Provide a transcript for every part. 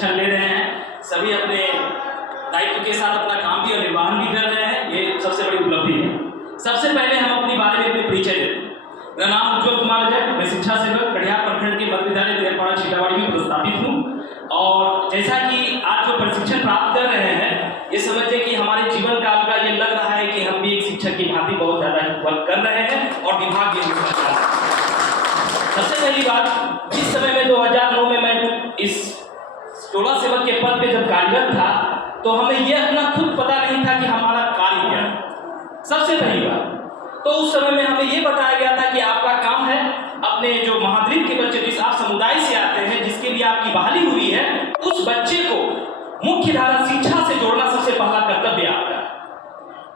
प्रशिक्षण ले रहे हैं, सभी अपने दायित्व के साथ अपना काम भी और निर्वहन भी कर रहे हैं, ये सबसे बड़ी उपलब्धि है। सबसे पहले हम अपने बारे में अपने परिचय देते हैं। मेरा नाम उज्ज्वल कुमार है, मैं शिक्षा सेवक कटिहार प्रखंड के मध्य विद्यालय देरपाड़ा सीतामढ़ी में प्रस्थापित हूँ। और जैसा कि आज जो प्रशिक्षण प्राप्त कर रहे हैं, ये समझिए कि हमारे जीवन काल का ये लग रहा है कि हम भी एक शिक्षक की भांति बहुत ज़्यादा वर्क कर रहे हैं और विभाग भी सबसे पहली बात, जिस समय में 2009 में मैं इस टोला सेवक के पद पे जब कार्यरत था, तो हमें यह अपना खुद पता नहीं था कि हमारा कार्य क्या है। सबसे पहली बात तो उस समय में हमें यह बताया गया था कि आपका काम है अपने जो महाद्वीप के बच्चे जिस आप समुदाय से आते हैं, जिसके लिए आपकी बहाली हुई है, उस बच्चे को मुख्य धारा शिक्षा से जोड़ना सबसे पहला कर्तव्य आपका।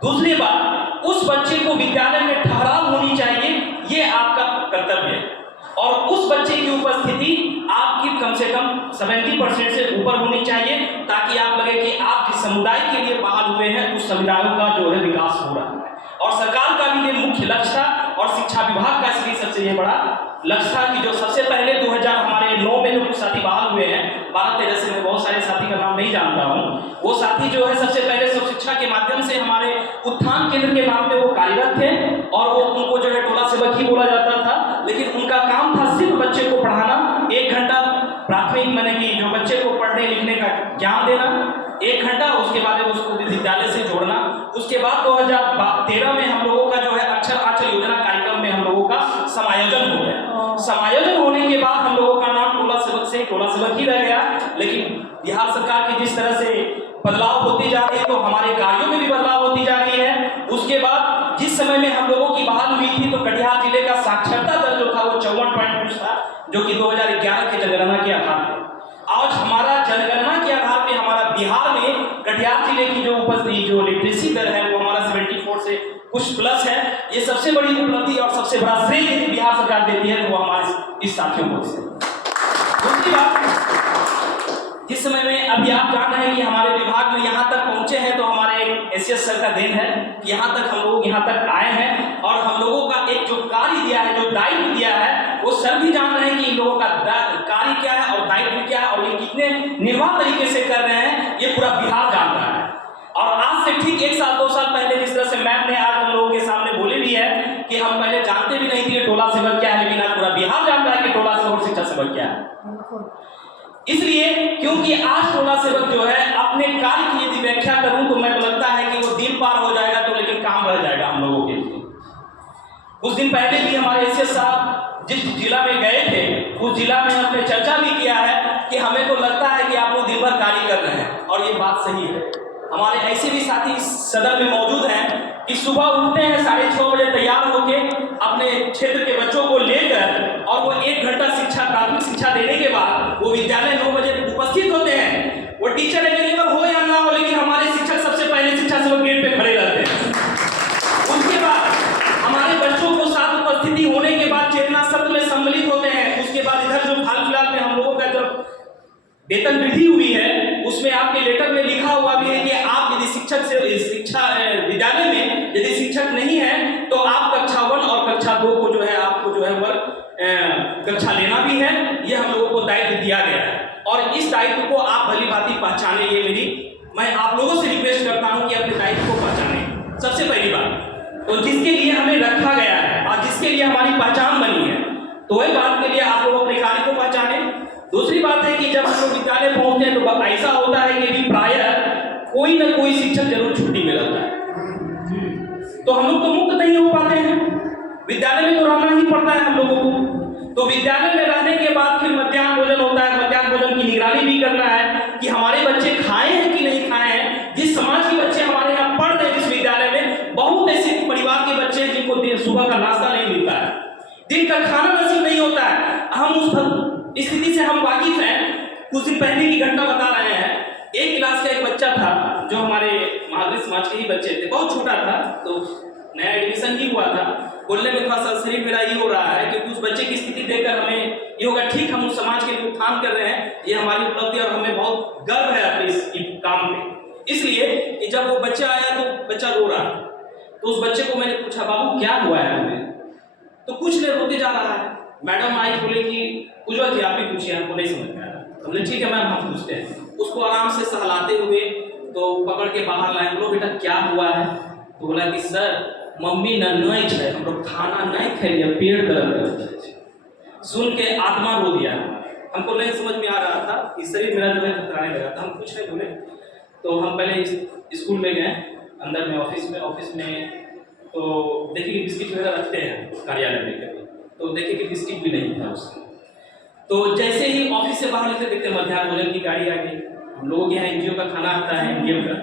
दूसरी बात, उस बच्चे को विद्यालय में ठहराव होनी चाहिए, ये आपका कर्तव्य है। और उस बच्चे की उपस्थिति आपकी कम से कम 70% से ऊपर होनी चाहिए, ताकि आप लगे कि आप जिस समुदाय के लिए बहाल हुए हैं उस समुदाय का जो है विकास हो रहा है। और सरकार का भी ये मुख्य लक्ष्य था और शिक्षा विभाग का इसलिए सबसे ये बड़ा लक्ष्य था कि जो सबसे पहले 2009 में जो साथी बहाल हुए हैं, 12-13 से मैं बहुत सारे साथी का नाम नहीं जानता हूँ, वो साथी जो है सबसे पहले सब शिक्षा के माध्यम से हमारे उत्थान केंद्र के नाम पे वो कार्यरत थे। और वो उनको जो है टोला सेवक ही बोला जाता था, लेकिन उनका काम था सिर्फ बच्चे को पढ़ाना, 1 घंटा प्राथमिक माने कि जो बच्चे को पढ़ने लिखने का ज्ञान देना, 1 घंटा, उसके बाद उसको विद्यालय से जोड़ना। उसके बाद 2013 में हम लोगों का जो है अक्षर आंचल योजना कार्यक्रम में हम लोगों का समायोजन हो गया। समायोजन होने के बाद हम लोगों का नाम टोला सेवक से टोला सेवक ही रह गया। लेकिन बिहार सरकार की जिस तरह से बदलाव होती जा रही है, तो हमारे कार्यों में भी बदलाव होती जा रही है। उसके बाद जिस समय में हम लोगों की बहाल हुई थी, तो कटिहार जिले का साक्षरता दर जो था वो 54.5 था, जो कि 2011 के जनगणना के आधार पर। आज हमारा जनगणना के आधार पे हमारा बिहार में कटिहार जिले की जो उपस्थिति जो लिटरेसी दर है वो हमारा 74 से कुछ प्लस है। ये सबसे बड़ी उपलब्धि और सबसे बड़ा श्रेय यदि बिहार सरकार देती है तो वो हमारे इस साथियों को देती है। दूसरी बात, जिस समय में अभी आप जान रहे हैं कि हमारे विभाग में यहाँ तक पहुंचे हैं, तो हमारे एसएस सर का देन है कि यहाँ तक हम लोग यहाँ तक आए हैं। और हम लोगों का एक जो कार्य दिया है, जो दायित्व दिया है, वो सर भी जान रहे हैं कि इन लोगों का कार्य क्या है और दायित्व क्या है और ये कितने निर्वाह तरीके से कर रहे हैं, ये पूरा बिहार जान रहा है। और आज से ठीक 1 साल 2 साल पहले जिस तरह से मैम ने आज हम लोगों के सामने बोले भी है कि हम पहले जानते भी नहीं थे कि टोला सेवक क्या है, लेकिन आज पूरा बिहार जान रहा है कि टोला सेवक और शिक्षा सेवक क्या है। इसलिए क्योंकि आज टोला सेवक जो है अपने कार्य की यदि व्याख्या करूं तो मैं लगता है कि वो दिन पार हो जाएगा, तो लेकिन काम रह जाएगा हम लोगों के लिए। कुछ दिन पहले भी हमारे एसएस साहब जिस जिला में गए थे, उस जिला में हमने चर्चा भी किया है कि हमें तो लगता है कि आप लोग दिन भर कार्य कर रहे हैं, और ये बात सही है। हमारे ऐसे भी साथी सदन में मौजूद हैं कि सुबह उठते हैं 6:30 बजे तैयार होके अपने क्षेत्र के बच्चों को लेकर, और वो 1 घंटा शिक्षा प्राथमिक शिक्षा देने के बाद वो विद्यालय 9 बजे उपस्थित होते हैं। वो टीचर अवेलेबल हो या ना हो, लेकिन हमारे शिक्षक सबसे पहले शिक्षा सेवक गेट पे खड़े रहते हैं। उसके बाद हमारे बच्चों को साथ उपस्थिति होने के बाद चेतना सत्र में सम्मिलित होते हैं। उसके बाद इधर जो हाल फिलहाल में हम लोगों का जो वेतन वृद्धि हुई है, उसमें आपके लेटर में लिखा हुआ भी है कि आप यदि शिक्षक से शिक्षा विद्यालय में यदि शिक्षक नहीं है तो आप कक्षा 1 और कक्षा 2 को जो है आपको जो है वर्ग कक्षा लेना भी है। यह हम लोगों को दायित्व दिया गया है, और इस दायित्व को आप भली भांति पहचाने। ये मैं आप लोगों से रिक्वेस्ट करता हूं कि अपने दायित्व को पहचाने। सबसे पहली बात तो जिसके लिए हमें रखा गया है और जिसके लिए हमारी पहचान बनी है, तो वही बात के लिए आप लोग अपने कार्य को पहचाने। दूसरी बात है कि जब हम लोग विद्यालय पहुंचते हैं तो ऐसा होता है कि प्राय कोई ना कोई शिक्षक जरूर छुट्टी में रहता है, तो हम लोग तो मुक्त नहीं हो पाते हैं। विद्यालय में तो रहना ही पड़ता है हम लोगों को। तो विद्यालय में रहने के बाद फिर मध्याह्न भोजन होता है। मध्याह्न भोजन की निगरानी भी करना है कि हमारे बच्चे खाए हैं कि नहीं खाए हैं। जिस समाज के बच्चे हमारे यहाँ पढ़ रहे हैं जिस विद्यालय में, बहुत ऐसे परिवार के बच्चे हैं जिनको सुबह का नाश्ता नहीं मिलता है, दिन का खाना नसीब नहीं होता है। हम उस स्थिति से हम वाकिफ हैं। कुछ दिन पहले की घटना बता रहे हैं। 1 क्लास का एक बच्चा था जो हमारे महाद्वीप समाज के ही बच्चे थे, बहुत छोटा था, तो नया एडमिशन ही हुआ था। बोलने में थोड़ा सा शरीर मेरा ये हो रहा है क्योंकि उस बच्चे की स्थिति देखकर हमें ये होगा ठीक हम उस समाज के लिए उत्थान कर रहे हैं, ये हमारी उपलब्धि और हमें बहुत गर्व है अपने इस काम पे। इसलिए कि जब वो बच्चा आया तो बच्चा रो रहा, तो उस बच्चे को मैंने पूछा, बाबू क्या हुआ है तुम्हें? तो कुछ नहीं, रोते जा रहा है। मैडम आई, बोले कि उज्ज्वल जी आप ही पूछिए, हमको नहीं समझ में आ रहा। हमने ठीक है मैम हम पूछते हैं, उसको आराम से सहलाते हुए तो पकड़ के बाहर लाए। बोलो बेटा क्या हुआ है? तो बोला कि सर मम्मी नहीं है, हम लोग खाना नहीं खाइए, पेट दर्द करता है। सुन के आत्मा रो दिया। हमको नहीं समझ में आ रहा था कि शरीर मेरा जो है कराने लगा था। हम कुछ नहीं बोले। तो हम पहले स्कूल में गए, अंदर में ऑफिस में तो देखे कि बिस्किट वगैरह रखते हैं कार्यालय में कभी, तो देखे कि बिस्किट भी नहीं था उसमें। तो जैसे ही ऑफिस से बाहर निकले देखते मध्याह्न भोजन की गाड़ी आ गई। हम लोगों के यहाँ एनजीओ का खाना आता है, एमडीएम का।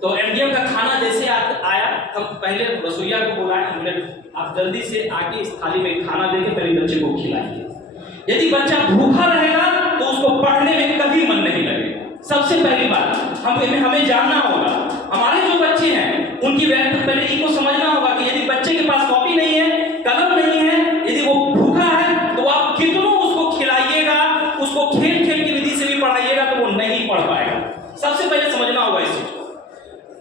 तो एमडीएम का खाना जैसे आया, हम पहले रसोईया को बुलाए, हमने आप जल्दी से आके इस थाली में खाना देके पहले बच्चे को खिलाइए। यदि बच्चा भूखा रहेगा तो उसको पढ़ने में कभी मन नहीं लगेगा। सबसे पहली बात हमें जानना होगा, हमारे जो बच्चे हैं उनकी पहले इनको समझना होगा कि यदि बच्चे के पास कॉपी नहीं है, कलम नहीं है, यदि वो भूखा है तो आप कितनों उसको खिलाइएगा, उसको खेल खेल की विधि से भी पढ़ाइएगा तो वो नहीं पढ़ पाएगा। सबसे पहले समझना होगा इस चीज को।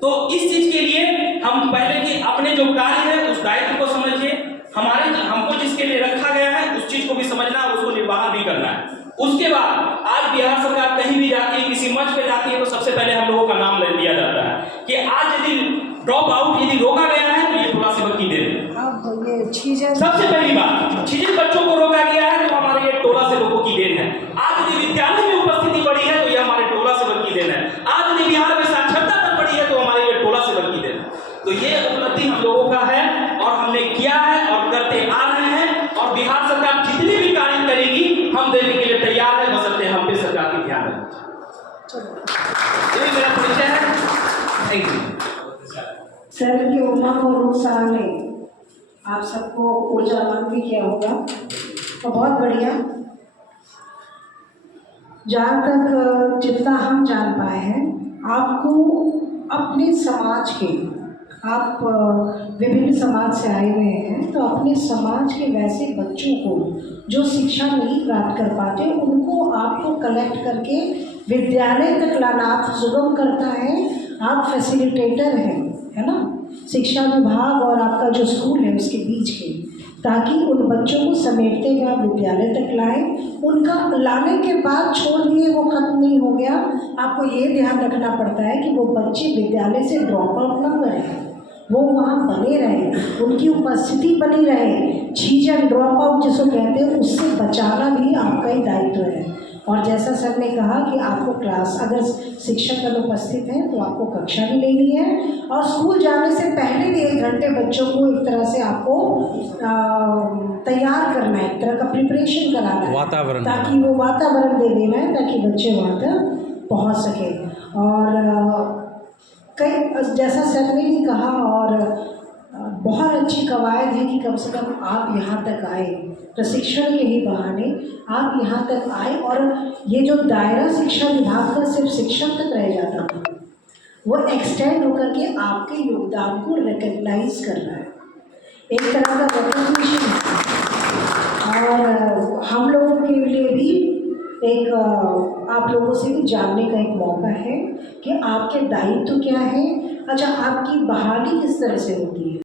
तो इस चीज के लिए हम पहले कि अपने जो कार्य है उस दायित्व को समझिए, हमको जिसके लिए रखा गया है उस चीज को भी समझना और उसको निर्वाह भी करना है। उसके बाद आज बिहार सरकार कहीं भी जाती है, किसी मंच पे जाती है तो सबसे पहले हम लोगों का नाम ले लिया जाता है कि आज यदि ड्रॉप आउट यदि रोका गया है तो ये टोला सेवक की देन है। सबसे पहली बात, जिन बच्चों को रोका गया है तो हमारे ये टोला सेवकों की देन है। आज यदि विद्यालय में उपस्थिति बढ़ी है तो ये हमारे टोला सेवक की देन है। आज यदि बिहार में साक्षरता तक बढ़ी है तो हमारे ये टोला सेवक की देन है। तो ये उपलब्धि हम लोगों का है और हमने किया है और करते आ रहे हैं, और बिहार सरकार जितने भी कार्य करेगी हम देने के लिए तैयार है, बशर्ते हम पे सरकार की ध्यान रखें। ये मेरा परिचय है। थैंक यू सर की उमंग और उत्साह ने आप सबको ऊर्जावान भी किया होगा, तो बहुत बढ़िया। जहाँ तक जितना हम जान पाए हैं, आपको अपने समाज के, आप विभिन्न समाज से आए हुए हैं, तो अपने समाज के वैसे बच्चों को जो शिक्षा नहीं प्राप्त कर पाते उनको आपको कलेक्ट करके विद्यालय तक लाना आप सुगम करता है। आप फैसिलिटेटर हैं, है ना, शिक्षा विभाग और आपका जो स्कूल है उसके बीच के, ताकि उन बच्चों को समेटते हुए आप विद्यालय तक लाएं। उनका लाने के बाद छोड़ दिए वो खत्म नहीं हो गया, आपको ये ध्यान रखना पड़ता है कि वो बच्चे विद्यालय से ड्रॉप आउट न करें, वो वहाँ बने रहें, उनकी उपस्थिति बनी रहे। झीझक ड्रॉप आउट जिसको कहते हैं उससे बचाना भी आपका ही दायित्व है। और जैसा सर ने कहा कि आपको क्लास, अगर शिक्षक अनुपस्थित हैं तो आपको कक्षा भी लेनी है, और स्कूल जाने से पहले भी 1 घंटे बच्चों को एक तरह से आपको तैयार करना है, एक तरह का प्रिपरेशन कराना है, ताकि वो वातावरण दे देना है ताकि बच्चे वहाँ तक पहुँच सकें। और कई, जैसा सर ने भी कहा, और बहुत अच्छी कवायद है कि कम से कम आप यहाँ तक आए, प्रशिक्षण के ही बहाने आप यहाँ तक आए, और ये जो दायरा शिक्षा विभाग का सिर्फ शिक्षण तक रह जाता था, वो एक्सटेंड होकर के आपके योगदान को रिकग्नाइज कर रहा है, एक तरह का रिकग्निशन है। और हम लोगों के लिए भी एक आप लोगों से भी जानने का एक मौका है कि आपके दायित्व क्या है। अच्छा, आपकी बहाली किस तरह से होती है?